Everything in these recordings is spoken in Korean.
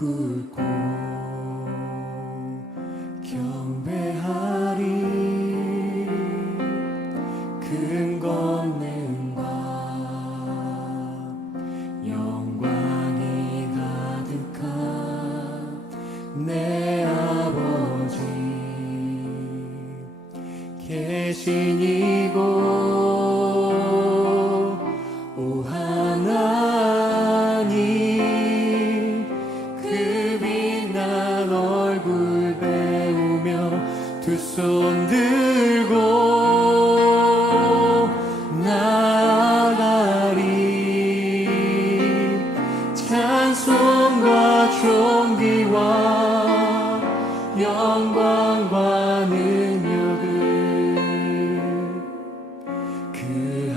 꿇고 경배하리. 큰 권능과 영광이 가득한 내 아버지 계신 이곳 오 하나님, 그 빛난 얼굴 배우며 두 손 들고 나아가리. 찬송과 존귀와 영광과 능력을 그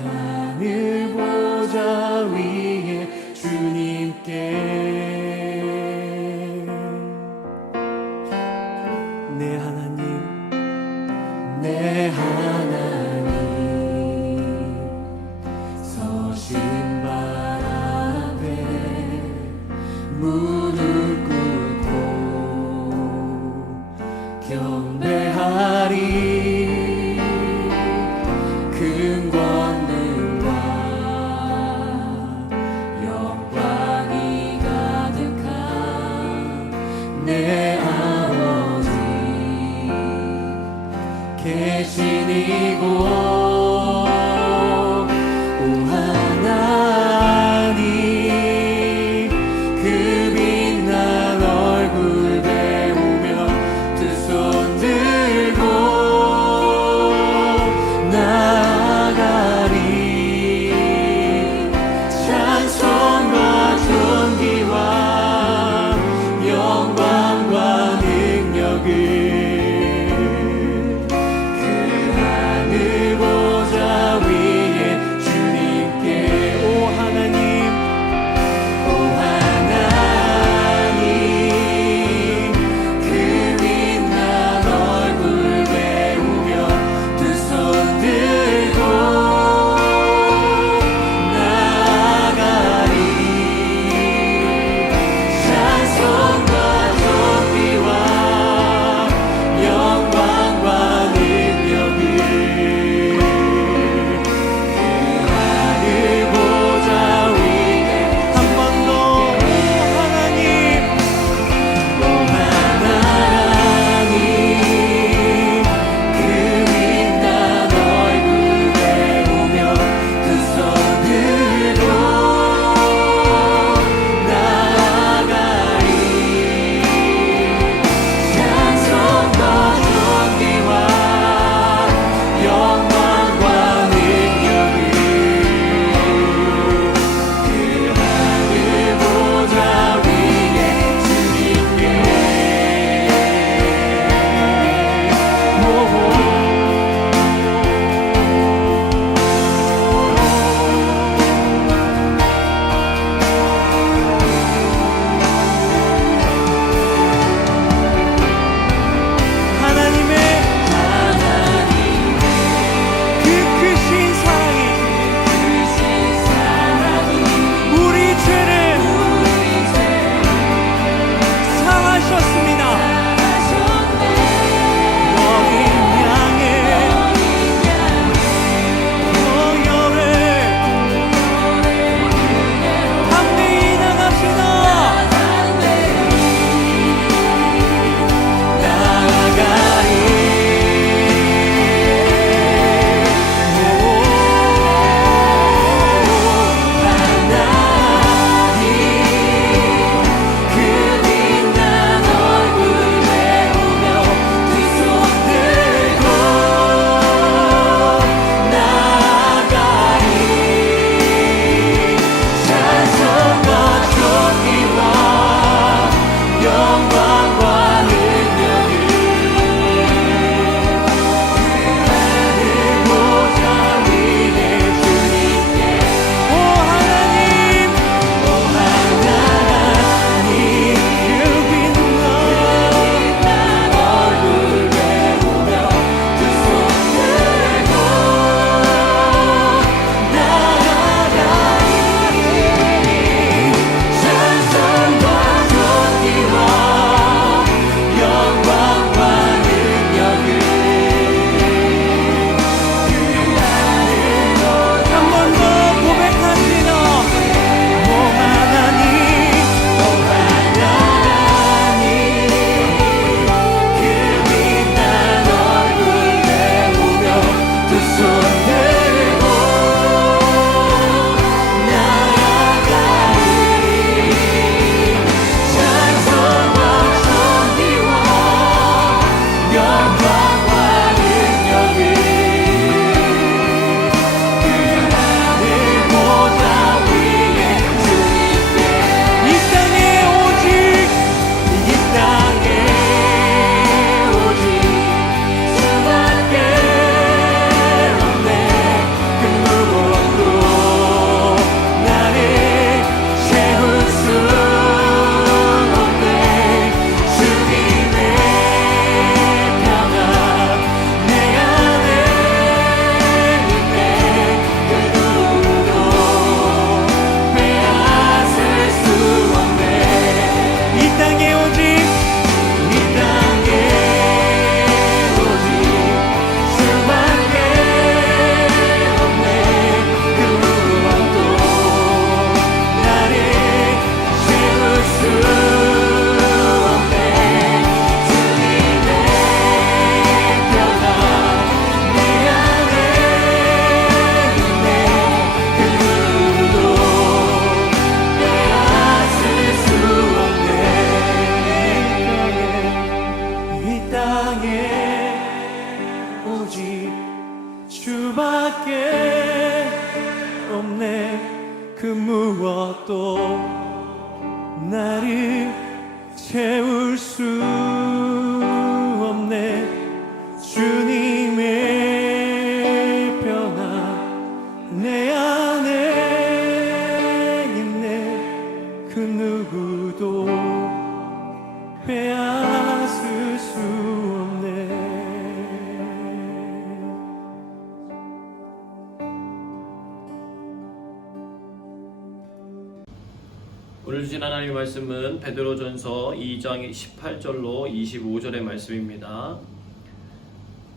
하늘 보좌 위에 주님께. 내 하나님, 내 하나님, 서신 발 앞에 무릎 꿇고 경배하리. 큰 권능과 영광이 가득한 내 아버지 계신 이곳 오 하나님, 그 빛난 얼굴 배우며 두 손 들고 나아가리. 찬송과 존귀와 영광과 능력을 그 하늘 없어 또 나를 채울 수 없네. 주님의 변화 내 안에 있네. 그 누구도 빼앗을 수 없네. 오늘 주신 하나님의 말씀은 베드로전서 2장 18절로 25절의 말씀입니다.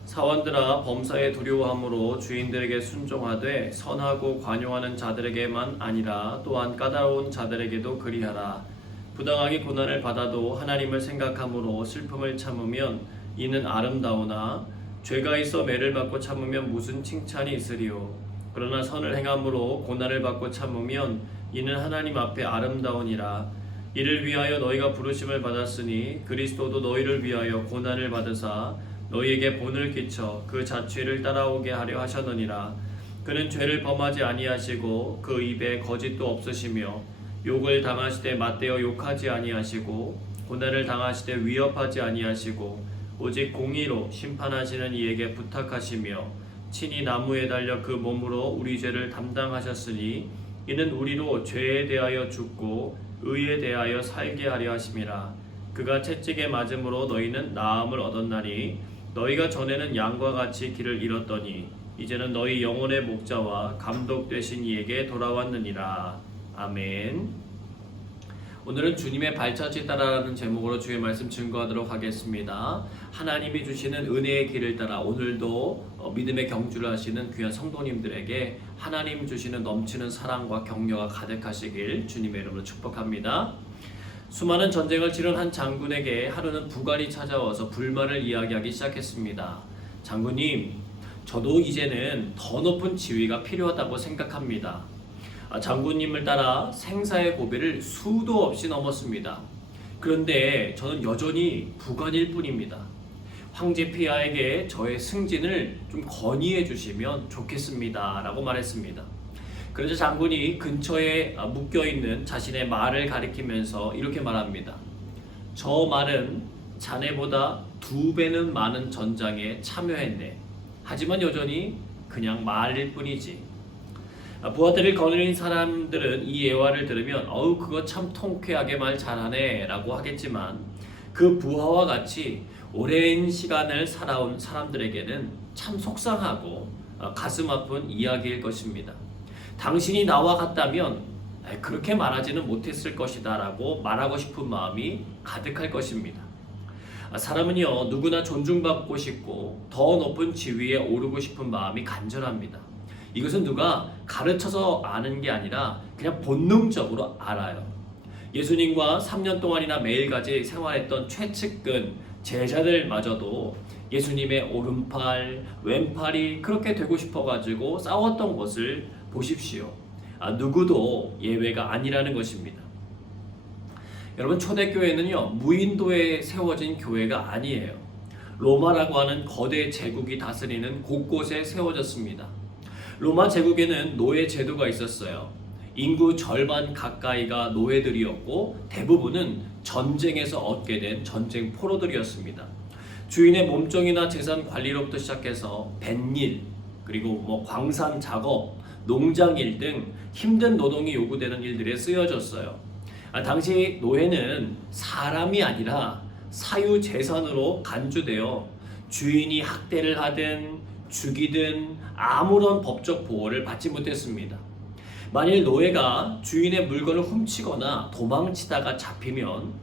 사원들아 범사에 두려워함으로 주인들에게 순종하되 선하고 관용하는 자들에게만 아니라 또한 까다로운 자들에게도 그리하라. 부당하게 고난을 받아도 하나님을 생각함으로 슬픔을 참으면 이는 아름다우나 죄가 있어 매를 받고 참으면 무슨 칭찬이 있으리요. 그러나 선을 행함으로 고난을 받고 참으면 이는 하나님 앞에 아름다우니라. 이를 위하여 너희가 부르심을 받았으니 그리스도도 너희를 위하여 고난을 받으사 너희에게 본을 끼쳐 그 자취를 따라오게 하려 하셨느니라. 그는 죄를 범하지 아니하시고 그 입에 거짓도 없으시며 욕을 당하시되 맞대어 욕하지 아니하시고 고난을 당하시되 위협하지 아니하시고 오직 공의로 심판하시는 이에게 부탁하시며 친히 나무에 달려 그 몸으로 우리 죄를 담당하셨으니 이는 우리로 죄에 대하여 죽고 의에 대하여 살게 하려 하심이라. 그가 채찍에 맞음으로 너희는 나음을 얻었나니 너희가 전에는 양과 같이 길을 잃었더니 이제는 너희 영혼의 목자와 감독 되신 이에게 돌아왔느니라. 아멘. 오늘은 주님의 발자취 따라라는 제목으로 주의 말씀 증거하도록 하겠습니다. 하나님이 주시는 은혜의 길을 따라 오늘도 믿음의 경주를 하시는 귀한 성도님들에게 하나님 주시는 넘치는 사랑과 격려가 가득하시길 주님의 이름으로 축복합니다. 수많은 전쟁을 치른 한 장군에게 하루는 부관이 찾아와서 불만을 이야기하기 시작했습니다. 장군님, 저도 이제는 더 높은 지위가 필요하다고 생각합니다. 장군님을 따라 생사의 고비를 수도 없이 넘었습니다. 그런데 저는 여전히 부관일 뿐입니다. 황제 폐하에게 저의 승진을 좀 건의해 주시면 좋겠습니다 라고 말했습니다. 그래서 장군이 근처에 묶여있는 자신의 말을 가리키면서 이렇게 말합니다. 저 말은 자네보다 2배는 많은 전장에 참여했네. 하지만 여전히 그냥 말일 뿐이지. 부하들을 거느린 사람들은 이 예화를 들으면 어우 그거 참 통쾌하게 말 잘하네 라고 하겠지만 그 부하와 같이 오랜 시간을 살아온 사람들에게는 참 속상하고 가슴 아픈 이야기일 것입니다. 당신이 나와 같다면 그렇게 말하지는 못했을 것이다 라고 말하고 싶은 마음이 가득할 것입니다. 사람은요 누구나 존중받고 싶고 더 높은 지위에 오르고 싶은 마음이 간절합니다. 이것은 누가 가르쳐서 아는 게 아니라 그냥 본능적으로 알아요. 예수님과 3년 동안이나 매일같이 생활했던 최측근 제자들마저도 예수님의 오른팔, 왼팔이 그렇게 되고 싶어가지고 싸웠던 것을 보십시오. 누구도 예외가 아니라는 것입니다. 여러분, 초대교회는요 무인도에 세워진 교회가 아니에요. 로마라고 하는 거대 제국이 다스리는 곳곳에 세워졌습니다. 로마 제국에는 노예 제도가 있었어요. 인구 절반 가까이가 노예들이었고 대부분은 전쟁에서 얻게 된 전쟁 포로들이었습니다. 주인의 몸종이나 재산 관리로부터 시작해서 뱃일, 그리고 광산 작업, 농장일 등 힘든 노동이 요구되는 일들에 쓰여졌어요. 당시 노예는 사람이 아니라 사유재산으로 간주되어 주인이 학대를 하든 죽이든 아무런 법적 보호를 받지 못했습니다. 만일 노예가 주인의 물건을 훔치거나 도망치다가 잡히면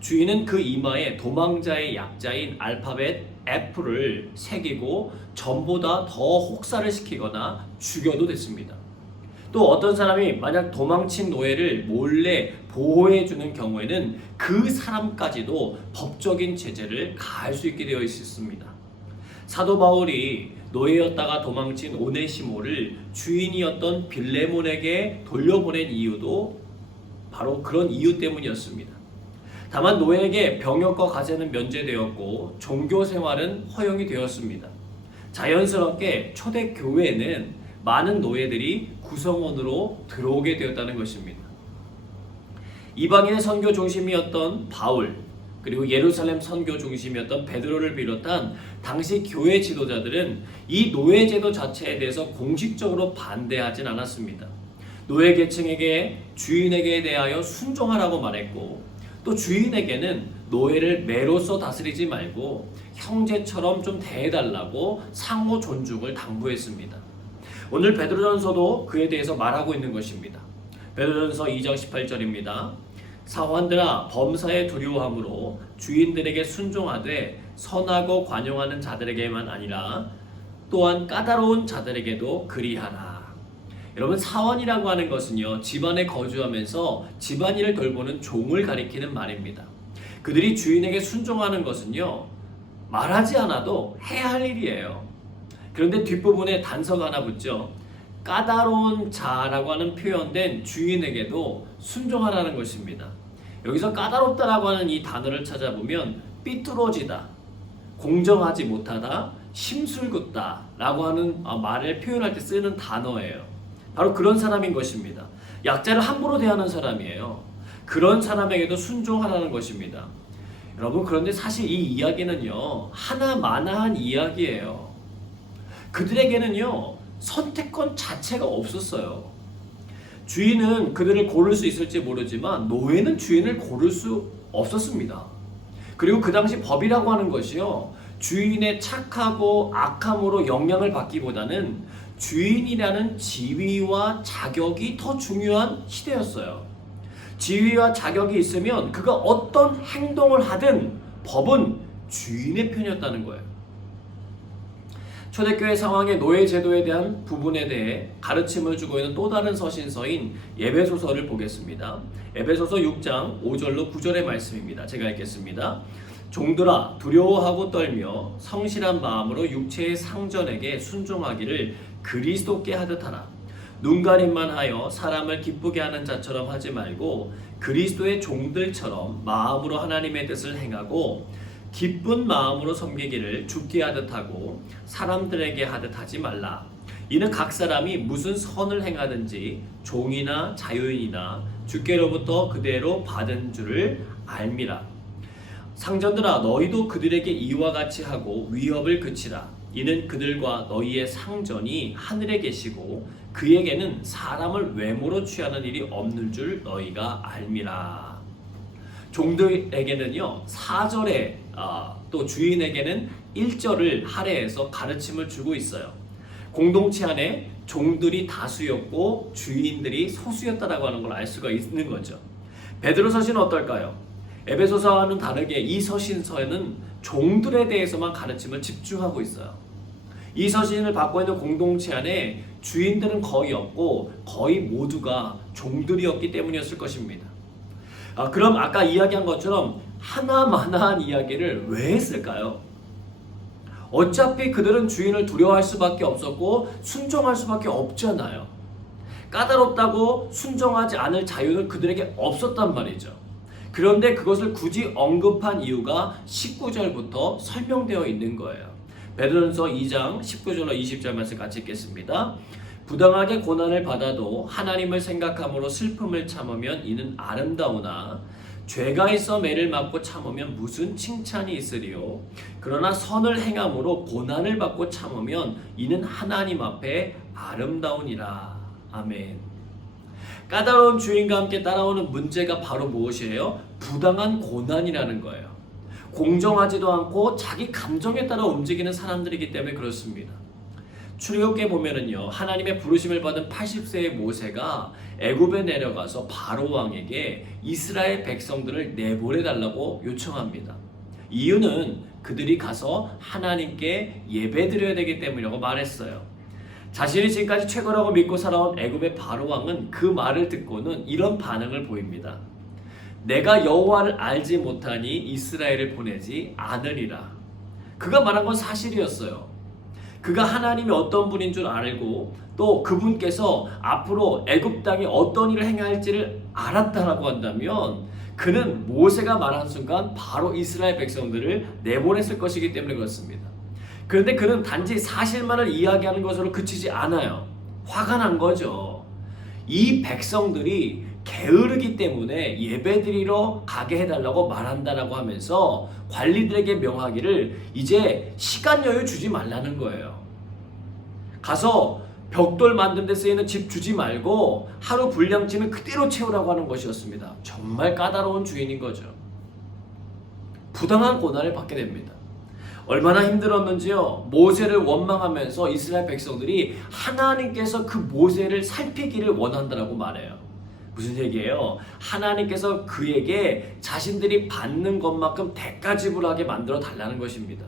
주인은 그 이마에 도망자의 약자인 알파벳 F를 새기고 전보다 더 혹사를 시키거나 죽여도 됐습니다. 또 어떤 사람이 만약 도망친 노예를 몰래 보호해주는 경우에는 그 사람까지도 법적인 제재를 가할 수 있게 되어 있었습니다. 사도 바울이 노예였다가 도망친 오네시모를 주인이었던 빌레몬에게 돌려보낸 이유도 바로 그런 이유 때문이었습니다. 다만 노예에게 병역과 가세는 면제되었고 종교 생활은 허용이 되었습니다. 자연스럽게 초대 교회에는 많은 노예들이 구성원으로 들어오게 되었다는 것입니다. 이방인의 선교 중심이었던 바울, 그리고 예루살렘 선교 중심이었던 베드로를 비롯한 당시 교회 지도자들은 이 노예 제도 자체에 대해서 공식적으로 반대하진 않았습니다. 노예 계층에게 주인에게 대하여 순종하라고 말했고, 또 주인에게는 노예를 매로서 다스리지 말고 형제처럼 좀 대해달라고 상호 존중을 당부했습니다. 오늘 베드로전서도 그에 대해서 말하고 있는 것입니다. 베드로전서 2장 18절입니다. 사환들아, 범사에 두려워함으로 주인들에게 순종하되 선하고 관용하는 자들에게만 아니라 또한 까다로운 자들에게도 그리하라. 여러분, 사원이라고 하는 것은요, 집안에 거주하면서 집안일을 돌보는 종을 가리키는 말입니다. 그들이 주인에게 순종하는 것은요, 말하지 않아도 해야 할 일이에요. 그런데 뒷부분에 단서가 하나 붙죠. 까다로운 자라고 하는 표현된 주인에게도 순종하라는 것입니다. 여기서 까다롭다라고 하는 이 단어를 찾아보면 삐뚤어지다, 공정하지 못하다, 심술궂다 라고 하는 말을 표현할 때 쓰는 단어예요. 바로 그런 사람인 것입니다. 약자를 함부로 대하는 사람이에요. 그런 사람에게도 순종하라는 것입니다. 여러분, 그런데 사실 이 이야기는요, 하나마나한 이야기예요. 그들에게는요, 선택권 자체가 없었어요. 주인은 그들을 고를 수 있을지 모르지만 노예는 주인을 고를 수 없었습니다. 그리고 그 당시 법이라고 하는 것이요, 주인의 착하고 악함으로 영향을 받기보다는 주인이라는 지위와 자격이 더 중요한 시대였어요. 지위와 자격이 있으면 그가 어떤 행동을 하든 법은 주인의 편이었다는 거예요. 초대교회 상황의 노예 제도에 대한 부분에 대해 가르침을 주고 있는 또 다른 서신서인 에베소서를 보겠습니다. 에베소서 6장 5절로 9절의 말씀입니다. 제가 읽겠습니다. 종들아, 두려워하고 떨며 성실한 마음으로 육체의 상전에게 순종하기를 그리스도께 하듯 하라. 눈가림만 하여 사람을 기쁘게 하는 자처럼 하지 말고 그리스도의 종들처럼 마음으로 하나님의 뜻을 행하고 기쁜 마음으로 섬기기를 주께 하듯 하고 사람들에게 하듯 하지 말라. 이는 각 사람이 무슨 선을 행하든지 종이나 자유인이나 주께로부터 그대로 받은 줄을 알미라. 상전들아, 너희도 그들에게 이와 같이 하고 위협을 그치라. 이는 그들과 너희의 상전이 하늘에 계시고 그에게는 사람을 외모로 취하는 일이 없는 줄 너희가 알미라. 종들에게는요 4절에 또 주인에게는 1절을 할애해서 가르침을 주고 있어요. 공동체 안에 종들이 다수였고 주인들이 소수였다라고 하는 걸 알 수가 있는 거죠. 베드로 서신은 어떨까요? 에베소서와는 다르게 이 서신서에는 종들에 대해서만 가르침을 집중하고 있어요. 이 서신을 받고 있는 공동체 안에 주인들은 거의 없고 거의 모두가 종들이었기 때문이었을 것입니다. 그럼 아까 이야기한 것처럼 하나마나한 이야기를 왜 했을까요? 어차피 그들은 주인을 두려워할 수밖에 없었고 순종할 수밖에 없잖아요. 까다롭다고 순종하지 않을 자유는 그들에게 없었단 말이죠. 그런데 그것을 굳이 언급한 이유가 19절부터 설명되어 있는 거예요. 베드로전서 2장 19절로 20절 말씀 같이 읽겠습니다. 부당하게 고난을 받아도 하나님을 생각함으로 슬픔을 참으면 이는 아름다우나 죄가 있어 매를 맞고 참으면 무슨 칭찬이 있으리요. 그러나 선을 행함으로 고난을 받고 참으면 이는 하나님 앞에 아름다우니라. 아멘. 까다로운 주인과 함께 따라오는 문제가 바로 무엇이에요? 부당한 고난이라는 거예요. 공정하지도 않고 자기 감정에 따라 움직이는 사람들이기 때문에 그렇습니다. 출애굽기에 보면은요, 하나님의 부르심을 받은 80세의 모세가 애굽에 내려가서 바로 왕에게 이스라엘 백성들을 내보내달라고 요청합니다. 이유는 그들이 가서 하나님께 예배드려야 되기 때문이라고 말했어요. 자신이 지금까지 최고라고 믿고 살아온 애굽의 바로 왕은 그 말을 듣고는 이런 반응을 보입니다. 내가 여호와를 알지 못하니 이스라엘을 보내지 않으리라. 그가 말한 건 사실이었어요. 그가 하나님이 어떤 분인 줄 알고 또 그분께서 앞으로 애굽 땅에 어떤 일을 행할지를 알았다라고 한다면 그는 모세가 말한 순간 바로 이스라엘 백성들을 내보냈을 것이기 때문에 그렇습니다. 그런데 그는 단지 사실만을 이야기하는 것으로 그치지 않아요. 화가 난 거죠. 이 백성들이 게으르기 때문에 예배드리러 가게 해달라고 말한다라고 하면서 관리들에게 명하기를 이제 시간 여유 주지 말라는 거예요. 가서 벽돌 만든 데 쓰이는 집 주지 말고 하루 분량치는 그대로 채우라고 하는 것이었습니다. 정말 까다로운 주인인 거죠. 부당한 고난을 받게 됩니다. 얼마나 힘들었는지요. 모세를 원망하면서 이스라엘 백성들이 하나님께서 그 모세를 살피기를 원한다라고 말해요. 무슨 얘기예요? 하나님께서 그에게 자신들이 받는 것만큼 대가 지불하게 만들어 달라는 것입니다.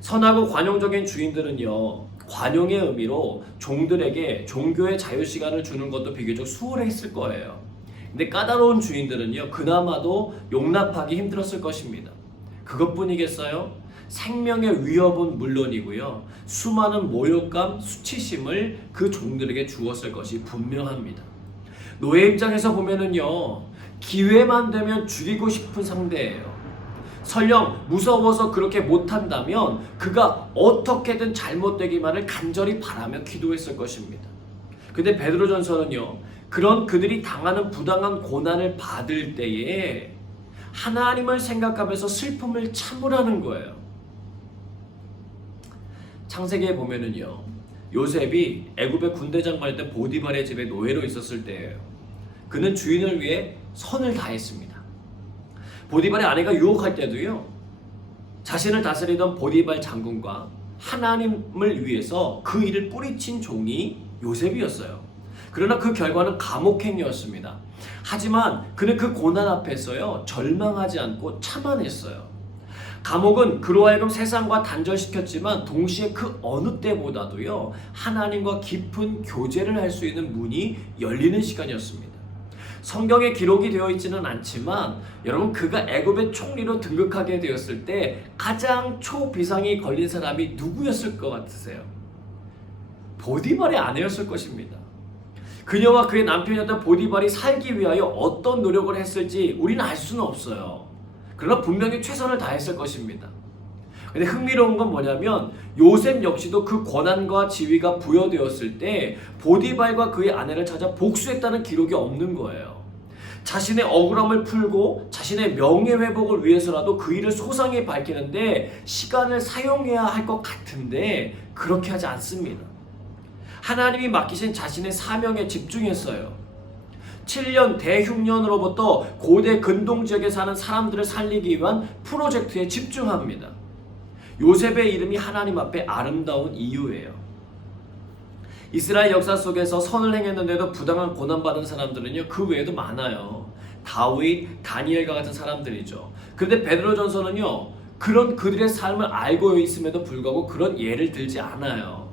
선하고 관용적인 주인들은요, 관용의 의미로 종들에게 종교의 자유시간을 주는 것도 비교적 수월했을 거예요. 근데 까다로운 주인들은요, 그나마도 용납하기 힘들었을 것입니다. 그것뿐이겠어요? 생명의 위협은 물론이고요, 수많은 모욕감, 수치심을 그 종들에게 주었을 것이 분명합니다. 노예 입장에서 보면은요, 기회만 되면 죽이고 싶은 상대예요. 설령 무서워서 그렇게 못한다면 그가 어떻게든 잘못되기만을 간절히 바라며 기도했을 것입니다. 근데 베드로전서는요, 그런 그들이 당하는 부당한 고난을 받을 때에 하나님을 생각하면서 슬픔을 참으라는 거예요. 창세기에 보면은요, 요셉이 애굽의 군대 장관일 때 보디발의 집에 노예로 있었을 때예요. 그는 주인을 위해 선을 다했습니다. 보디발의 아내가 유혹할 때도요, 자신을 다스리던 보디발 장군과 하나님을 위해서 그 일을 뿌리친 종이 요셉이었어요. 그러나 그 결과는 감옥행이었습니다. 하지만 그는 그 고난 앞에서요, 절망하지 않고 참아냈어요. 감옥은 그로 하여금 세상과 단절시켰지만 동시에 그 어느 때보다도요, 하나님과 깊은 교제를 할 수 있는 문이 열리는 시간이었습니다. 성경에 기록이 되어 있지는 않지만 여러분, 그가 애굽의 총리로 등극하게 되었을 때 가장 초비상이 걸린 사람이 누구였을 것 같으세요? 보디발의 아내였을 것입니다. 그녀와 그의 남편이었던 보디발이 살기 위하여 어떤 노력을 했을지 우리는 알 수는 없어요. 그러나 분명히 최선을 다했을 것입니다. 근데 흥미로운 건 뭐냐면 요셉 역시도 그 권한과 지위가 부여되었을 때 보디발과 그의 아내를 찾아 복수했다는 기록이 없는 거예요. 자신의 억울함을 풀고 자신의 명예회복을 위해서라도 그 일을 소상히 밝히는데 시간을 사용해야 할 것 같은데 그렇게 하지 않습니다. 하나님이 맡기신 자신의 사명에 집중했어요. 7년 대흉년으로부터 고대 근동지역에 사는 사람들을 살리기 위한 프로젝트에 집중합니다. 요셉의 이름이 하나님 앞에 아름다운 이유예요. 이스라엘 역사 속에서 선을 행했는데도 부당한 고난받은 사람들은요, 그 외에도 많아요. 다윗, 다니엘과 같은 사람들이죠. 그런데 베드로전서는요, 그런 그들의 삶을 알고 있음에도 불구하고 그런 예를 들지 않아요.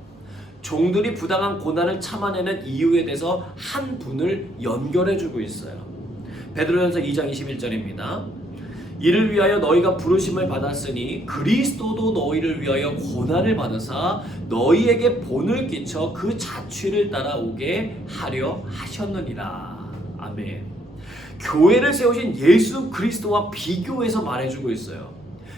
종들이 부당한 고난을 참아내는 이유에 대해서 한 분을 연결해주고 있어요. 베드로전서 2장 21절입니다. 이를 위하여 너희가 부르심을 받았으니 그리스도도 너희를 위하여 고난을 받으사 너희에게 본을 끼쳐 그 자취를 따라오게 하려 하셨느니라. 아멘. 교회를 세우신 예수 그리스도와 비교해서 말해주고 있어요.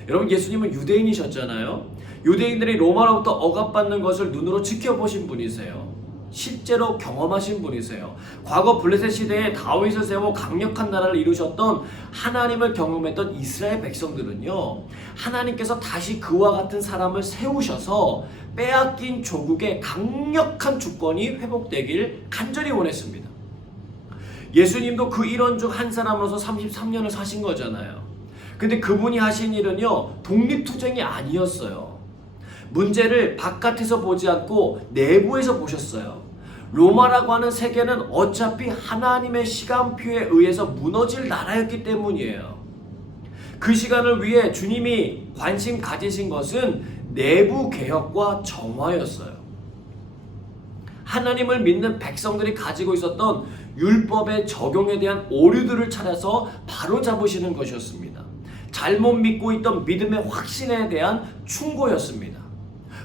여러분, 예수님은 유대인이셨잖아요. 유대인들이 로마로부터 억압받는 것을 눈으로 지켜보신 분이세요. 실제로 경험하신 분이세요. 과거 블레셋 시대에 다윗을 세워 강력한 나라를 이루셨던 하나님을 경험했던 이스라엘 백성들은요, 하나님께서 다시 그와 같은 사람을 세우셔서 빼앗긴 조국의 강력한 주권이 회복되길 간절히 원했습니다. 예수님도 그 일원 중 한 사람으로서 33년을 사신 거잖아요. 근데 그분이 하신 일은요, 독립투쟁이 아니었어요. 문제를 바깥에서 보지 않고 내부에서 보셨어요. 로마라고 하는 세계는 어차피 하나님의 시간표에 의해서 무너질 나라였기 때문이에요. 그 시간을 위해 주님이 관심 가지신 것은 내부 개혁과 정화였어요. 하나님을 믿는 백성들이 가지고 있었던 율법의 적용에 대한 오류들을 찾아서 바로잡으시는 것이었습니다. 잘못 믿고 있던 믿음의 확신에 대한 충고였습니다.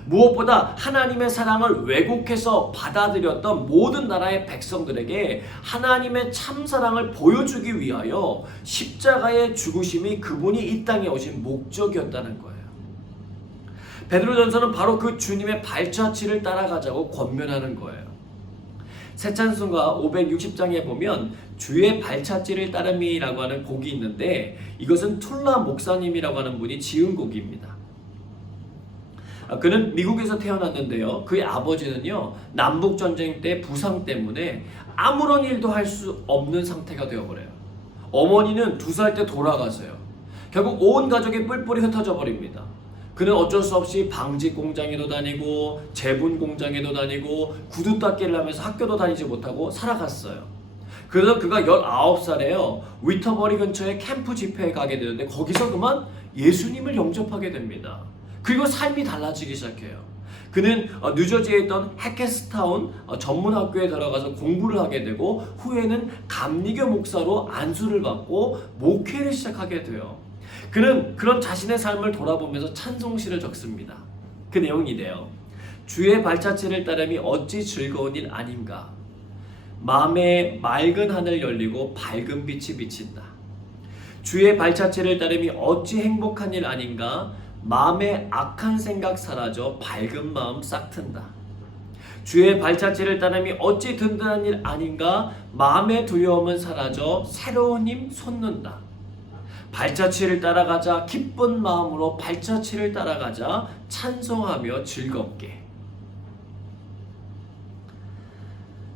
무엇보다 하나님의 사랑을 왜곡해서 받아들였던 모든 나라의 백성들에게 하나님의 참사랑을 보여주기 위하여 십자가의 죽으심이 그분이 이 땅에 오신 목적이었다는 거예요. 베드로전서는 바로 그 주님의 발자취를 따라가자고 권면하는 거예요. 새 찬송가 560장에 보면 주의 발자취를 따름이라고 하는 곡이 있는데 이것은 툴라 목사님이라고 하는 분이 지은 곡입니다. 그는 미국에서 태어났는데요. 그의 아버지는요, 남북전쟁 때 부상 때문에 아무런 일도 할 수 없는 상태가 되어버려요. 어머니는 2살 때 돌아가세요. 결국 온 가족이 뿔뿔이 흩어져 버립니다. 그는 어쩔 수 없이 방직 공장에도 다니고 제분 공장에도 다니고 구두 닦기를 하면서 학교도 다니지 못하고 살아갔어요. 그래서 그가 19살에요. 위터버리 근처에 캠프 집회에 가게 되는데 거기서 그만 예수님을 영접하게 됩니다. 그리고 삶이 달라지기 시작해요. 그는 뉴저지에 있던 해캐스타운 전문학교에 들어가서 공부를 하게 되고 후에는 감리교 목사로 안수를 받고 목회를 시작하게 돼요. 그는 그런 자신의 삶을 돌아보면서 찬송시를 적습니다. 그 내용이 이래요. 주의 발자취를 따름이 어찌 즐거운 일 아닌가. 마음에 맑은 하늘 열리고 밝은 빛이 비친다. 주의 발자취를 따름이 어찌 행복한 일 아닌가. 마음에 악한 생각 사라져 밝은 마음 싹 튼다. 주의 발자취를 따름이 어찌 든든한 일 아닌가. 마음의 두려움은 사라져 새로운 힘 솟는다. 발자취를 따라가자 기쁜 마음으로 발자취를 따라가자 찬송하며 즐겁게.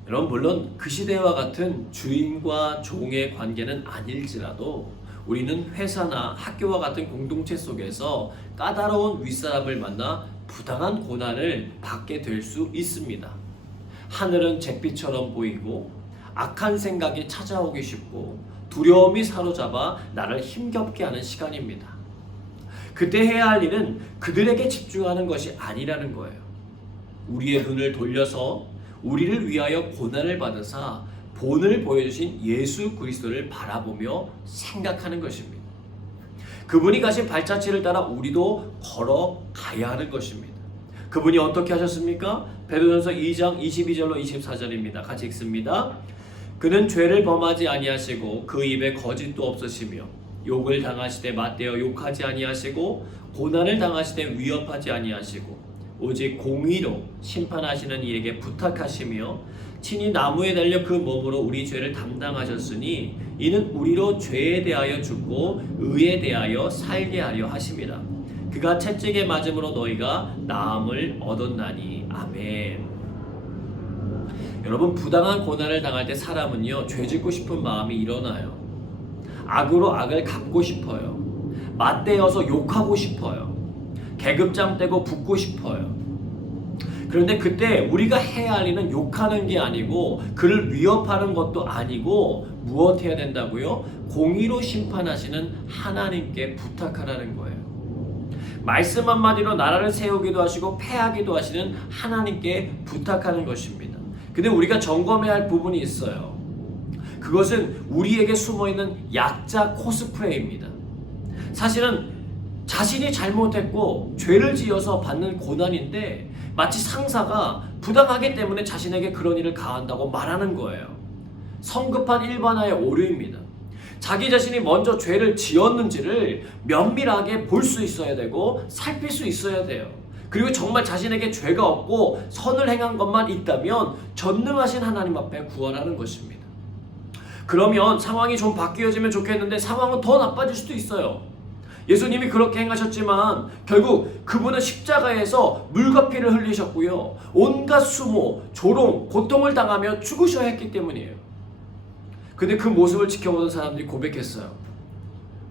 여러분, 물론 그 시대와 같은 주인과 종의 관계는 아닐지라도 우리는 회사나 학교와 같은 공동체 속에서 까다로운 윗사람을 만나 부당한 고난을 받게 될 수 있습니다. 하늘은 잿빛처럼 보이고 악한 생각이 찾아오기 쉽고 두려움이 사로잡아 나를 힘겹게 하는 시간입니다. 그때 해야 할 일은 그들에게 집중하는 것이 아니라는 거예요. 우리의 눈을 돌려서 우리를 위하여 고난을 받으사 본을 보여주신 예수 그리스도를 바라보며 생각하는 것입니다. 그분이 가신 발자취를 따라 우리도 걸어가야 하는 것입니다. 그분이 어떻게 하셨습니까? 베드로전서 2장 22절로 24절입니다. 같이 읽습니다. 그는 죄를 범하지 아니하시고 그 입에 거짓도 없으시며 욕을 당하시되 맞대어 욕하지 아니하시고 고난을 당하시되 위협하지 아니하시고 오직 공의로 심판하시는 이에게 부탁하시며 친히 나무에 달려 그 몸으로 우리 죄를 담당하셨으니 이는 우리로 죄에 대하여 죽고 의에 대하여 살게 하려 하심이라. 그가 채찍에 맞음으로 너희가 나음을 얻었나니. 아멘. 여러분, 부당한 고난을 당할 때 사람은요, 죄짓고 싶은 마음이 일어나요. 악으로 악을 갚고 싶어요. 맞대어서 욕하고 싶어요. 계급장 떼고 붙고 싶어요. 그런데 그때 우리가 해야 할 일은 욕하는 게 아니고 그를 위협하는 것도 아니고 무엇 해야 된다고요? 공의로 심판하시는 하나님께 부탁하라는 거예요. 말씀 한마디로 나라를 세우기도 하시고 패하기도 하시는 하나님께 부탁하는 것입니다. 근데 우리가 점검해야 할 부분이 있어요. 그것은 우리에게 숨어있는 약자 코스프레입니다. 사실은 자신이 잘못했고 죄를 지어서 받는 고난인데 마치 상사가 부당하기 때문에 자신에게 그런 일을 가한다고 말하는 거예요. 성급한 일반화의 오류입니다. 자기 자신이 먼저 죄를 지었는지를 면밀하게 볼 수 있어야 되고 살필 수 있어야 돼요. 그리고 정말 자신에게 죄가 없고 선을 행한 것만 있다면 전능하신 하나님 앞에 구원하는 것입니다. 그러면 상황이 좀 바뀌어지면 좋겠는데 상황은 더 나빠질 수도 있어요. 예수님이 그렇게 행하셨지만 결국 그분은 십자가에서 물과 피를 흘리셨고요. 온갖 수모, 조롱, 고통을 당하며 죽으셔야 했기 때문이에요. 근데 그 모습을 지켜보던 사람들이 고백했어요.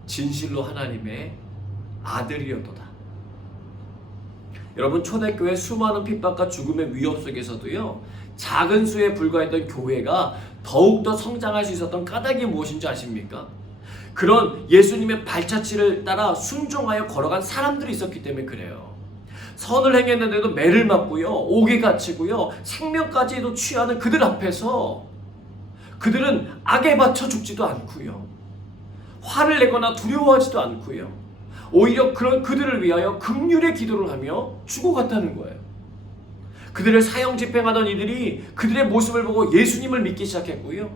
진실로 하나님의 아들이었도다. 여러분, 초대교회 수많은 핍박과 죽음의 위협 속에서도요, 작은 수에 불과했던 교회가 더욱더 성장할 수 있었던 까닭이 무엇인지 아십니까? 그런 예수님의 발자취를 따라 순종하여 걸어간 사람들이 있었기 때문에 그래요. 선을 행했는데도 매를 맞고요, 옥에 갇히고요, 생명까지도 취하는 그들 앞에서 그들은 악에 받쳐 죽지도 않고요, 화를 내거나 두려워하지도 않고요, 오히려 그런 그들을 위하여 긍휼의 기도를 하며 죽어갔다는 거예요. 그들을 사형 집행하던 이들이 그들의 모습을 보고 예수님을 믿기 시작했고요,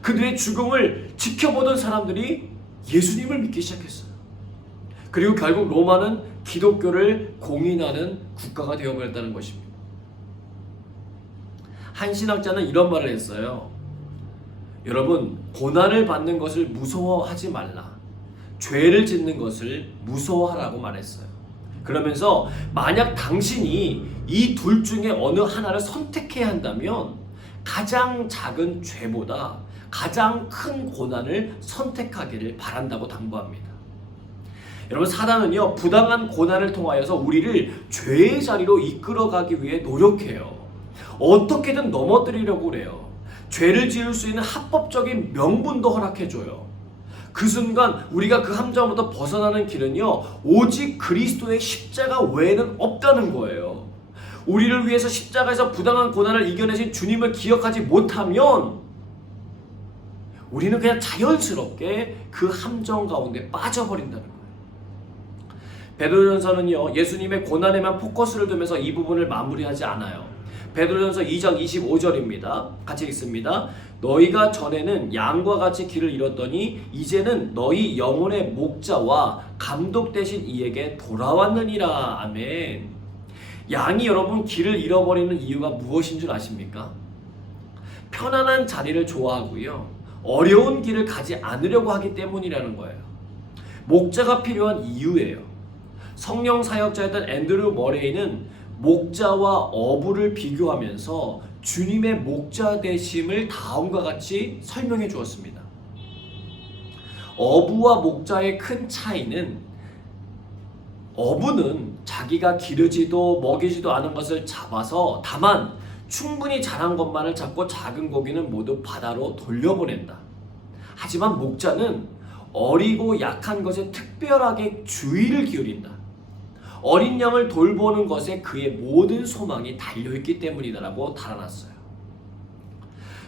그들의 죽음을 지켜보던 사람들이 예수님을 믿기 시작했어요. 그리고 결국 로마는 기독교를 공인하는 국가가 되어버렸다는 것입니다. 한 신학자는 이런 말을 했어요. 여러분, 고난을 받는 것을 무서워하지 말라. 죄를 짓는 것을 무서워하라고 말했어요. 그러면서 만약 당신이 이 둘 중에 어느 하나를 선택해야 한다면 가장 작은 죄보다 가장 큰 고난을 선택하기를 바란다고 당부합니다. 여러분, 사단은요, 부당한 고난을 통하여서 우리를 죄의 자리로 이끌어가기 위해 노력해요. 어떻게든 넘어뜨리려고 그래요. 죄를 지을 수 있는 합법적인 명분도 허락해줘요. 그 순간 우리가 그 함정으로부터 벗어나는 길은요, 오직 그리스도의 십자가 외에는 없다는 거예요. 우리를 위해서 십자가에서 부당한 고난을 이겨내신 주님을 기억하지 못하면 우리는 그냥 자연스럽게 그 함정 가운데 빠져버린다는 거예요. 베드로전서는요, 예수님의 고난에만 포커스를 두면서 이 부분을 마무리하지 않아요. 베드로전서 2장 25절입니다. 같이 읽습니다. 너희가 전에는 양과 같이 길을 잃었더니 이제는 너희 영혼의 목자와 감독 되신 이에게 돌아왔느니라. 아멘. 양이 여러분 길을 잃어버리는 이유가 무엇인 줄 아십니까? 편안한 자리를 좋아하고요, 어려운 길을 가지 않으려고 하기 때문이라는 거예요. 목자가 필요한 이유예요. 성령 사역자였던 앤드류 머레이는 목자와 어부를 비교하면서 주님의 목자 되심을 다음과 같이 설명해 주었습니다. 어부와 목자의 큰 차이는, 어부는 자기가 기르지도 먹이지도 않은 것을 잡아서 다만 충분히 자란 것만을 잡고 작은 고기는 모두 바다로 돌려보낸다. 하지만 목자는 어리고 약한 것에 특별하게 주의를 기울인다. 어린 양을 돌보는 것에 그의 모든 소망이 달려있기 때문이다라고 달아났어요.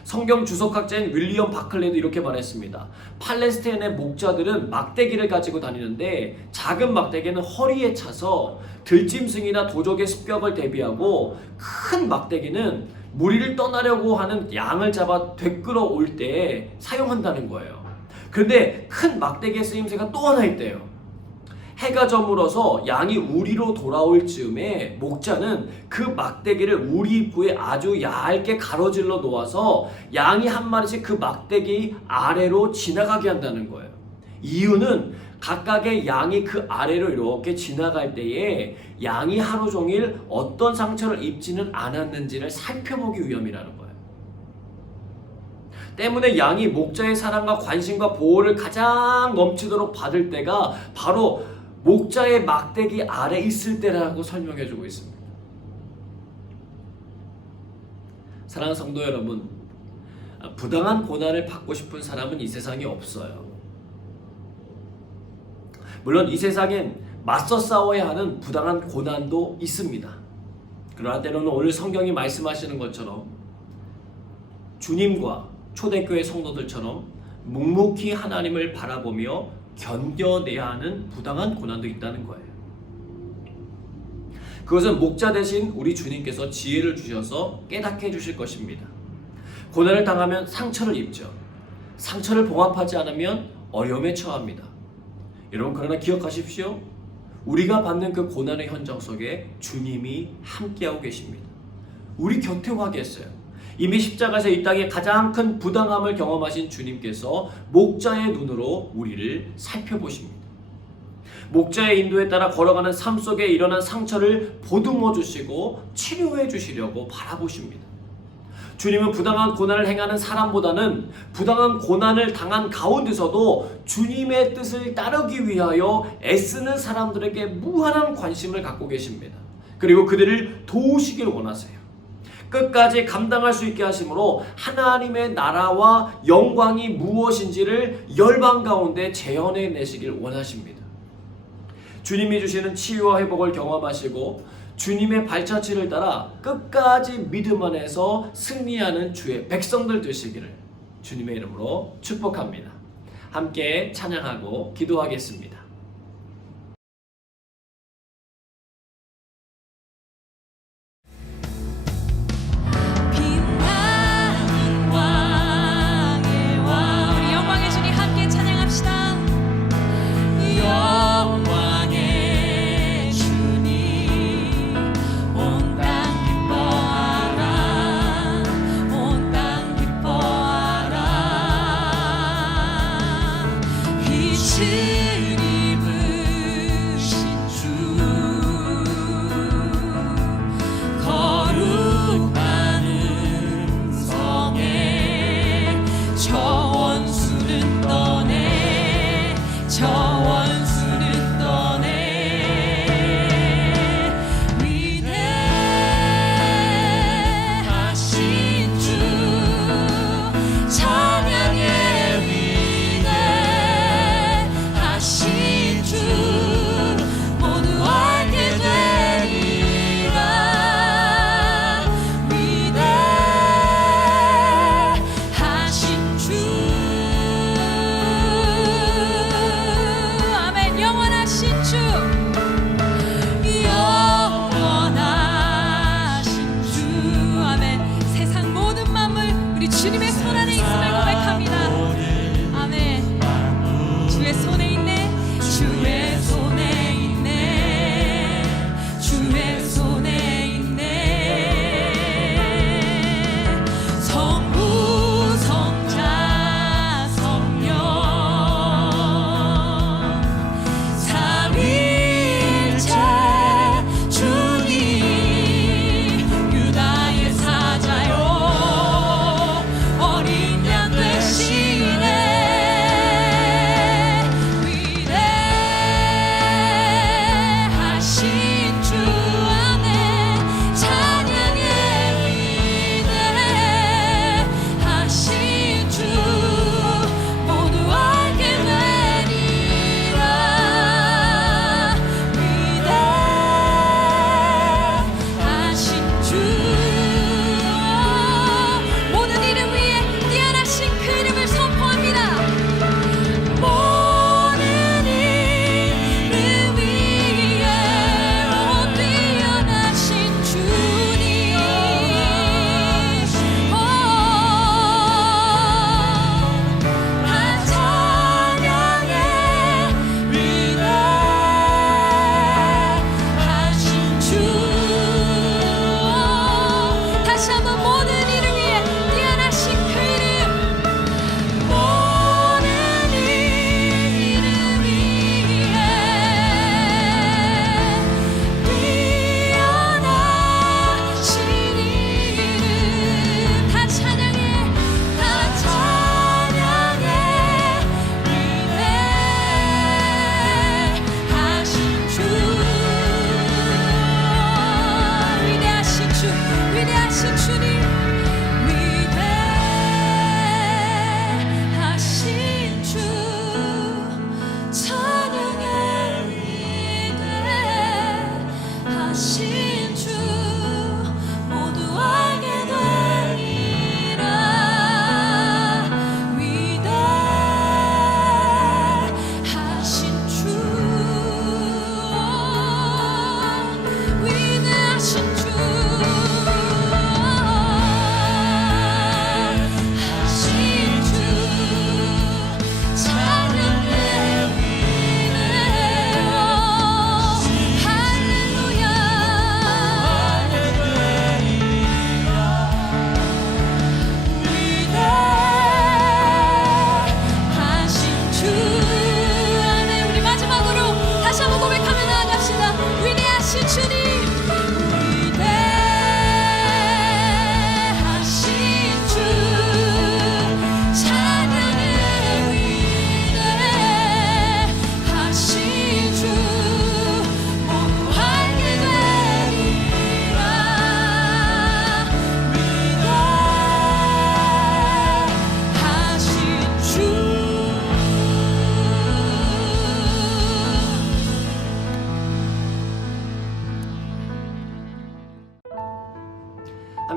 성경 주석학자인 윌리엄 바클레도 이렇게 말했습니다. 팔레스타인의 목자들은 막대기를 가지고 다니는데 작은 막대기는 허리에 차서 들짐승이나 도적의 습격을 대비하고, 큰 막대기는 무리를 떠나려고 하는 양을 잡아 되끌어 올 때 사용한다는 거예요. 그런데 큰 막대기의 쓰임새가 또 하나 있대요. 해가 저물어서 양이 우리로 돌아올 즈음에 목자는 그 막대기를 우리 입구에 아주 얇게 가로질러 놓아서 양이 한 마리씩 그 막대기 아래로 지나가게 한다는 거예요. 이유는 각각의 양이 그 아래로 이렇게 지나갈 때에 양이 하루 종일 어떤 상처를 입지는 않았는지를 살펴보기 위함이라는 거예요. 때문에 양이 목자의 사랑과 관심과 보호를 가장 넘치도록 받을 때가 바로 목자의 막대기 아래 있을 때라고 설명해주고 있습니다. 사랑하는 성도 여러분, 부당한 고난을 받고 싶은 사람은 이 세상에 없어요. 물론 이 세상엔 맞서 싸워야 하는 부당한 고난도 있습니다. 그러나 때로는 오늘 성경이 말씀하시는 것처럼 주님과 초대교회 성도들처럼 묵묵히 하나님을 바라보며 견뎌내야 하는 부당한 고난도 있다는 거예요. 그것은 목자 대신 우리 주님께서 지혜를 주셔서 깨닫게 해주실 것입니다. 고난을 당하면 상처를 입죠. 상처를 봉합하지 않으면 어려움에 처합니다. 여러분, 그러나 기억하십시오. 우리가 받는 그 고난의 현장 속에 주님이 함께하고 계십니다. 우리 곁에 와 계세요. 이미 십자가에서 이 땅에 가장 큰 부당함을 경험하신 주님께서 목자의 눈으로 우리를 살펴보십니다. 목자의 인도에 따라 걸어가는 삶 속에 일어난 상처를 보듬어 주시고 치료해 주시려고 바라보십니다. 주님은 부당한 고난을 행하는 사람보다는 부당한 고난을 당한 가운데서도 주님의 뜻을 따르기 위하여 애쓰는 사람들에게 무한한 관심을 갖고 계십니다. 그리고 그들을 도우시길 원하세요. 끝까지 감당할 수 있게 하심으로 하나님의 나라와 영광이 무엇인지를 열방 가운데 재현해내시길 원하십니다. 주님이 주시는 치유와 회복을 경험하시고 주님의 발자취를 따라 끝까지 믿음 안에서 승리하는 주의 백성들 되시기를 주님의 이름으로 축복합니다. 함께 찬양하고 기도하겠습니다. 온 땅 기뻐하라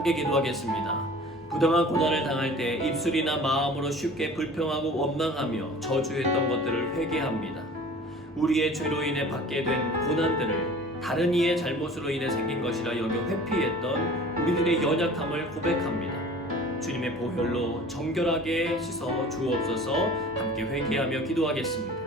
함께 기도하겠습니다. 부당한 고난을 당할 때 입술이나 마음으로 쉽게 불평하고 원망하며 저주했던 것들을 회개합니다. 우리의 죄로 인해 받게 된 고난들을 다른 이의 잘못으로 인해 생긴 것이라 여겨 회피했던 우리들의 연약함을 고백합니다. 주님의 보혈로 정결하게 씻어 주옵소서. 함께 회개하며 기도하겠습니다.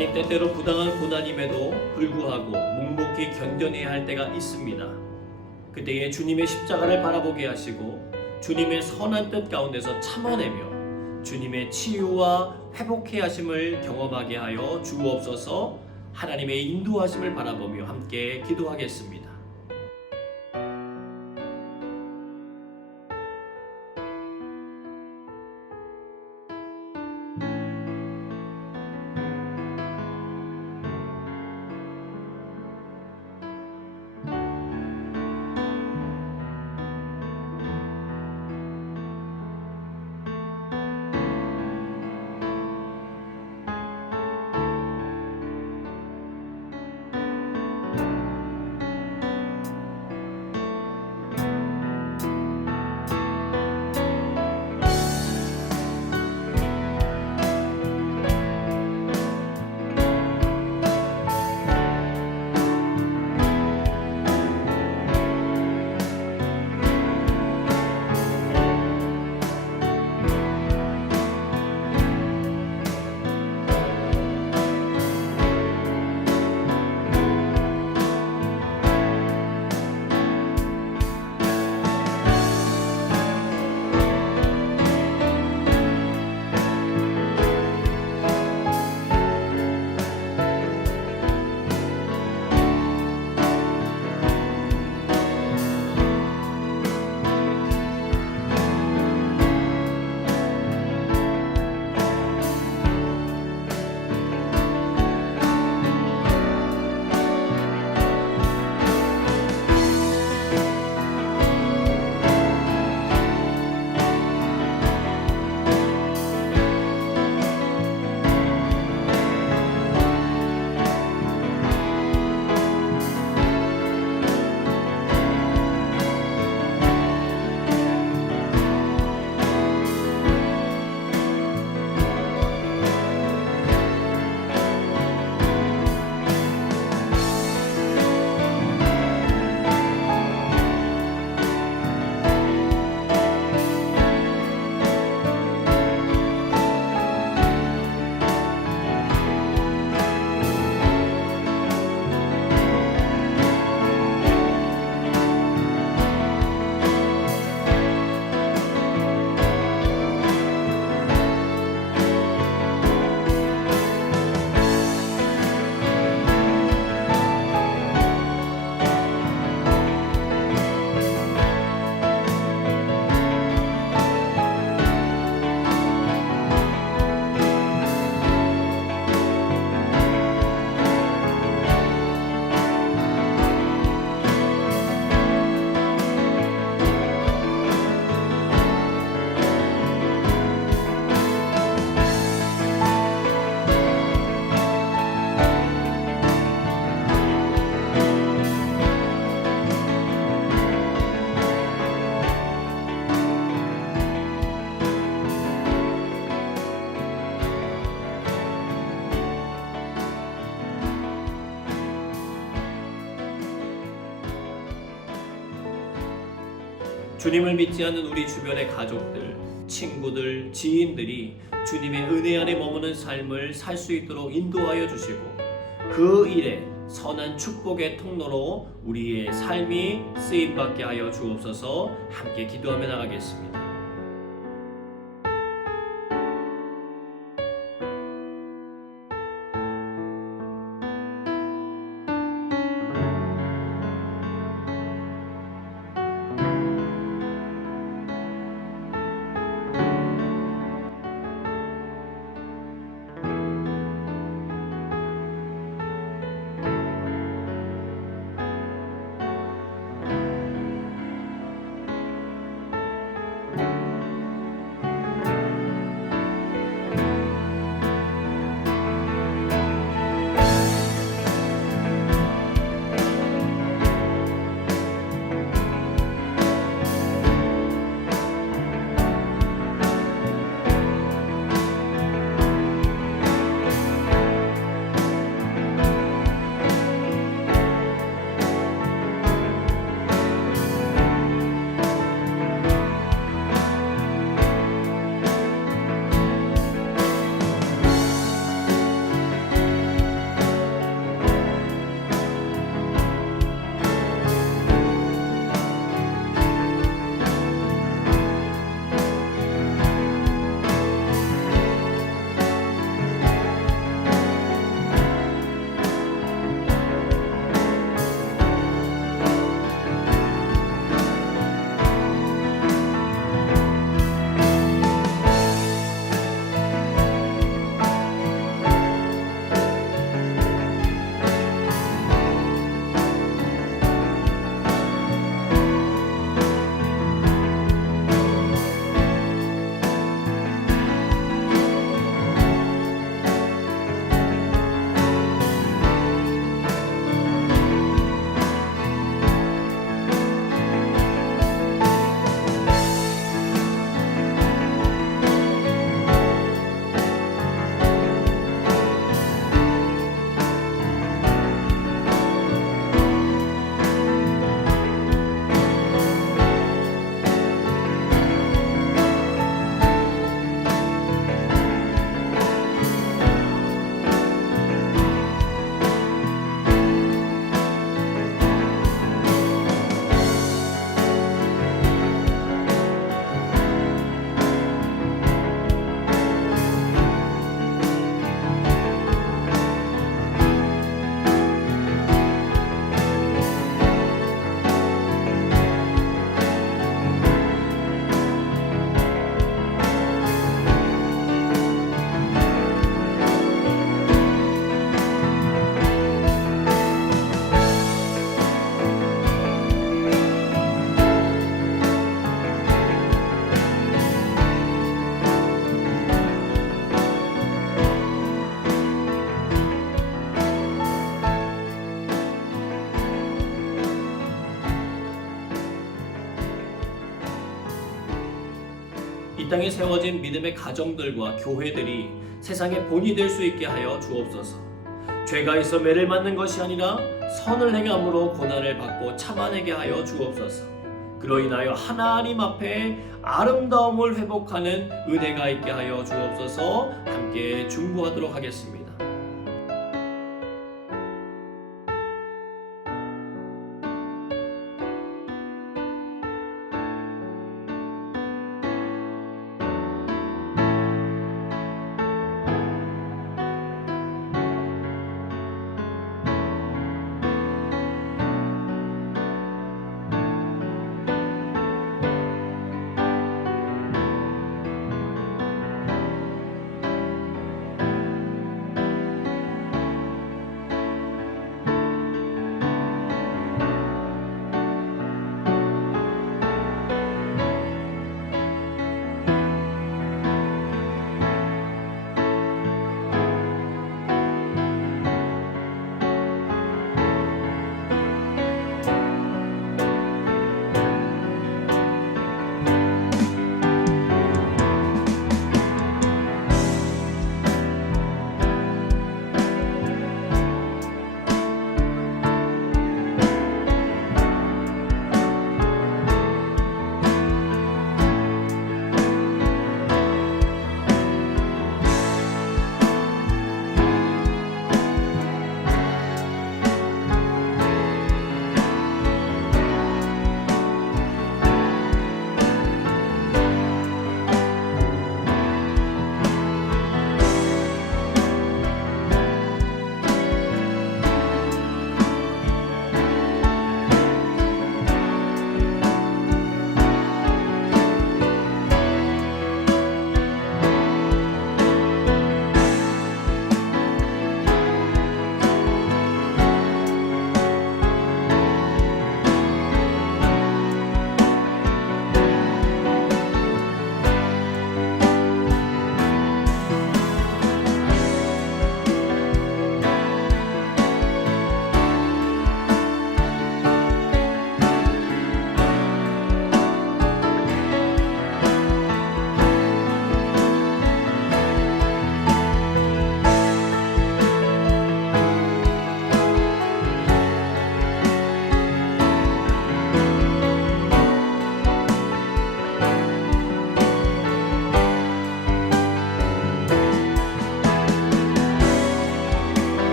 하나님 때때로 부당한 고난임에도 불구하고 묵묵히 견뎌내야 할 때가 있습니다. 그때에 주님의 십자가를 바라보게 하시고 주님의 선한 뜻 가운데서 참아내며 주님의 치유와 회복해 하심을 경험하게 하여 주옵소서. 하나님의 인도하심을 바라보며 함께 기도하겠습니다. 주님을 믿지 않는 우리 주변의 가족들, 친구들, 지인들이 주님의 은혜 안에 머무는 삶을 살 수 있도록 인도하여 주시고 그 일에 선한 축복의 통로로 우리의 삶이 쓰임받게 하여 주옵소서. 함께 기도하며 나가겠습니다. 땅에 세워진 믿음의 가정들과 교회들이 세상의 본이 될 수 있게 하여 주옵소서. 죄가 있어 매를 맞는 것이 아니라 선을 행함으로 고난을 받고 참아내게 하여 주옵소서. 그로 인하여 하나님 앞에 아름다움을 회복하는 은혜가 있게 하여 주옵소서. 함께 중보하도록 하겠습니다.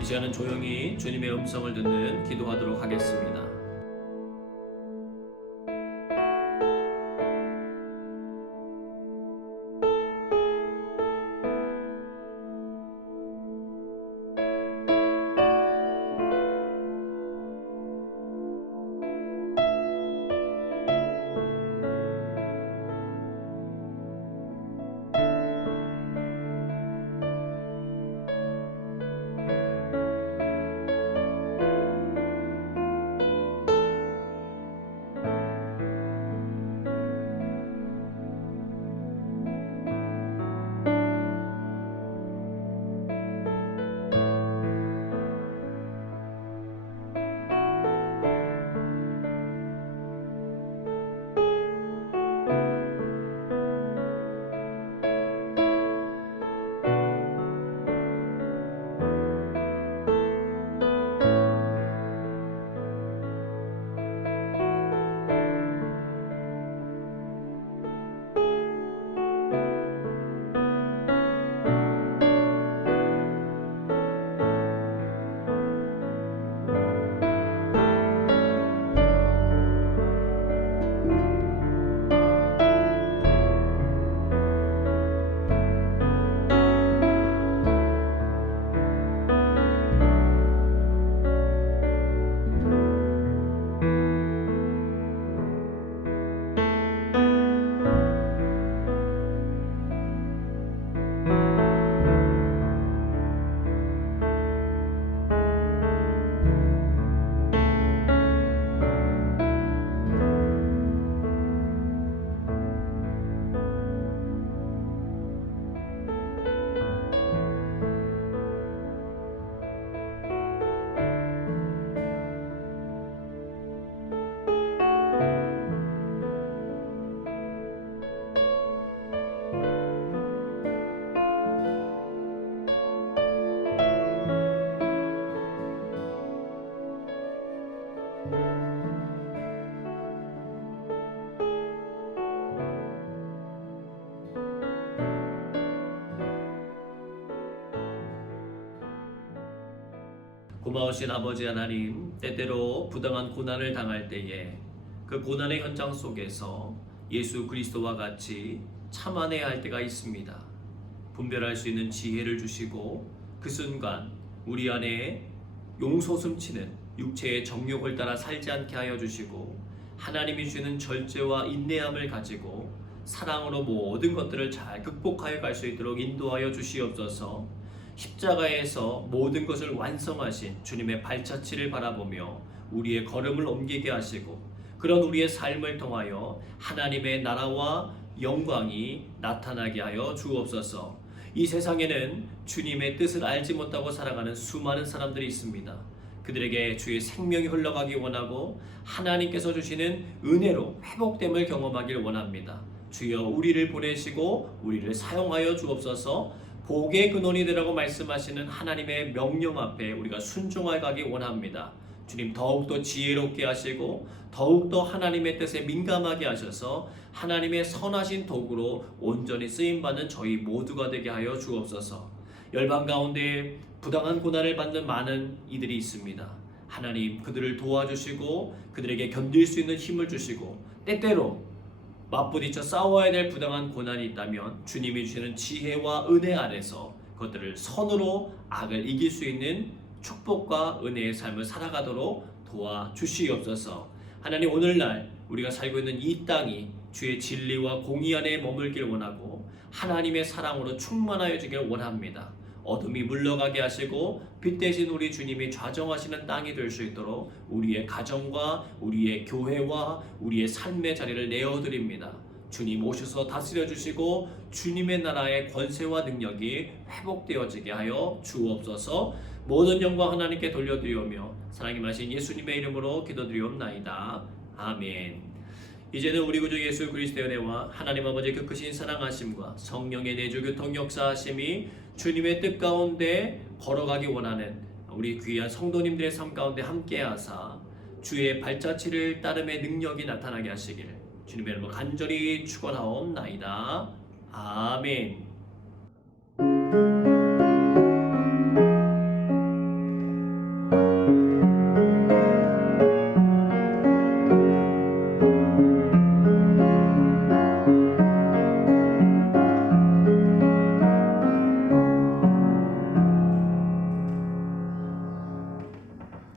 이 시간은 조용히 주님의 음성을 듣는 기도하도록 하겠습니다. 고마우신 아버지 하나님, 때때로 부당한 고난을 당할 때에 그 고난의 현장 속에서 예수 그리스도와 같이 참아내야 할 때가 있습니다. 분별할 수 있는 지혜를 주시고 그 순간 우리 안에 용솟음치는 육체의 정욕을 따라 살지 않게 하여 주시고 하나님이 주시는 절제와 인내함을 가지고 사랑으로 모든 것들을 잘 극복하여 갈 수 있도록 인도하여 주시옵소서. 십자가에서 모든 것을 완성하신 주님의 발자취를 바라보며 우리의 걸음을 옮기게 하시고 그런 우리의 삶을 통하여 하나님의 나라와 영광이 나타나게 하여 주옵소서. 이 세상에는 주님의 뜻을 알지 못하고 살아가는 수많은 사람들이 있습니다. 그들에게 주의 생명이 흘러가기 원하고 하나님께서 주시는 은혜로 회복됨을 경험하길 원합니다. 주여 우리를 보내시고 우리를 사용하여 주옵소서. 복의 근원이 되라고 말씀하시는 하나님의 명령 앞에 우리가 순종하여 가기 원합니다. 주님 더욱더 지혜롭게 하시고 더욱더 하나님의 뜻에 민감하게 하셔서 하나님의 선하신 도구로 온전히 쓰임받는 저희 모두가 되게 하여 주옵소서. 열방 가운데 부당한 고난을 받는 많은 이들이 있습니다. 하나님 그들을 도와주시고 그들에게 견딜 수 있는 힘을 주시고 때때로 맞부딪혀 싸워야 될 부당한 고난이 있다면 주님이 주시는 지혜와 은혜 아래서 그것들을 선으로 악을 이길 수 있는 축복과 은혜의 삶을 살아가도록 도와주시옵소서. 하나님 오늘날 우리가 살고 있는 이 땅이 주의 진리와 공의 안에 머물길 원하고 하나님의 사랑으로 충만하여 주길 원합니다. 어둠이 물러가게 하시고 빛 대신 우리 주님이 좌정하시는 땅이 될 수 있도록 우리의 가정과 우리의 교회와 우리의 삶의 자리를 내어드립니다. 주님 오셔서 다스려 주시고 주님의 나라의 권세와 능력이 회복되어지게 하여 주옵소서. 모든 영광 하나님께 돌려드리오며 사랑이 마신 예수님의 이름으로 기도드리옵나이다. 아멘. 이제는 우리 구주 예수 그리스도의 은혜와 하나님 아버지의 그 크신 사랑하심과 성령의 내주 교통 역사하심이 주님의 뜻 가운데 걸어가기 원하는 우리 귀한 성도님들의 삶 가운데 함께하사 주의 발자취를 따름의 능력이 나타나게 하시기를 주님의 이름으로 간절히 축원하옵나이다. 아멘.